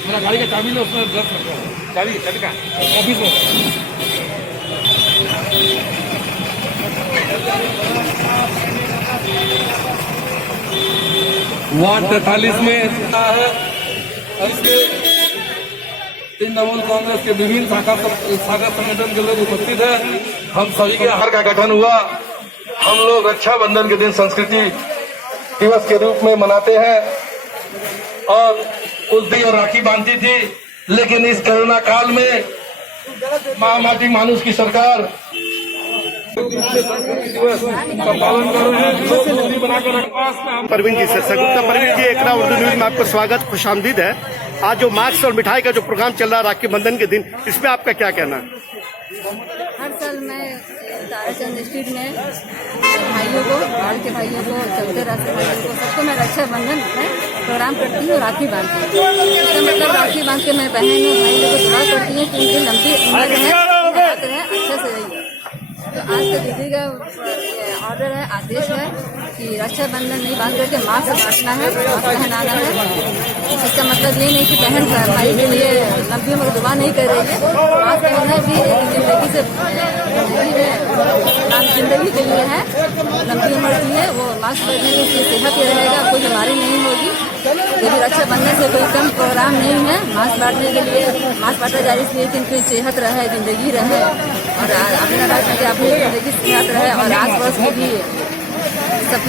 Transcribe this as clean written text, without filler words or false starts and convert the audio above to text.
मेरा गाड़ी का चाबी लो, उसमें रख रखा है। चाबी का ऑफिस में। वार्ड 43 में है। इसमें तृणमूल कांग्रेस के विभिन्न शाखा संगठन के लोग उपस्थित हैं। हम सभी के आहार का गठन हुआ। हम लोग रक्षाबंधन के दिन संस्कृति दिवस के रूप में मनाते हैं और उस दिन राखी बांधती थी, लेकिन इस कोरोना काल में महामाटी मानुष की सरकार दिवस का पालन कर रहे हैं। परवीन जी से गुप्ता। परवीन जी, एकरा उर्दू न्यूज में आपको स्वागत, खुशामदीद है। आज जो मास्क और मिठाई का जो प्रोग्राम चल रहा है राखी बंधन के दिन, इसमें आपका क्या कहना है? हर साल मैं ताराचंद स्ट्रीट में भाइयों को, बाढ़ के भाइयों को, चलते रास्ते भाइयों को, सबको मैं रक्षाबंधन में प्रोग्राम करती हूँ, राखी बांधती हूँ। इसका मतलब राखी बांध के मैं बहन और भाई लोगों को दुआ करती हूँ कि उनकी लंबी उम्र है, अच्छे से रही। तो आज तो दीदी का ऑर्डर है, आदेश है कि रक्षाबंधन नहीं बांध करके मास्क बांटना है, मास्क पहनाना है। इसका मतलब ये नहीं कि बहन भाई के लिए लंबी उम्र दुआ नहीं कर रही है। मास्क पहनना भी जिंदगी से जिंदगी के लिए है, लंबी उम्र की है। वो मास्क पहनने से उसकी सेहत ही रहेगा, कोई बीमारी नहीं होगी। यदि रक्षाबंधन से कोई कम प्रोग्राम नहीं है, मास्क बांटने के लिए मास्क बांटा जाए इसलिए कि उनकी सेहत रहे, जिंदगी रहे और अपना अपनी जिंदगी सेहत रहे और आस पड़ोस में भी सब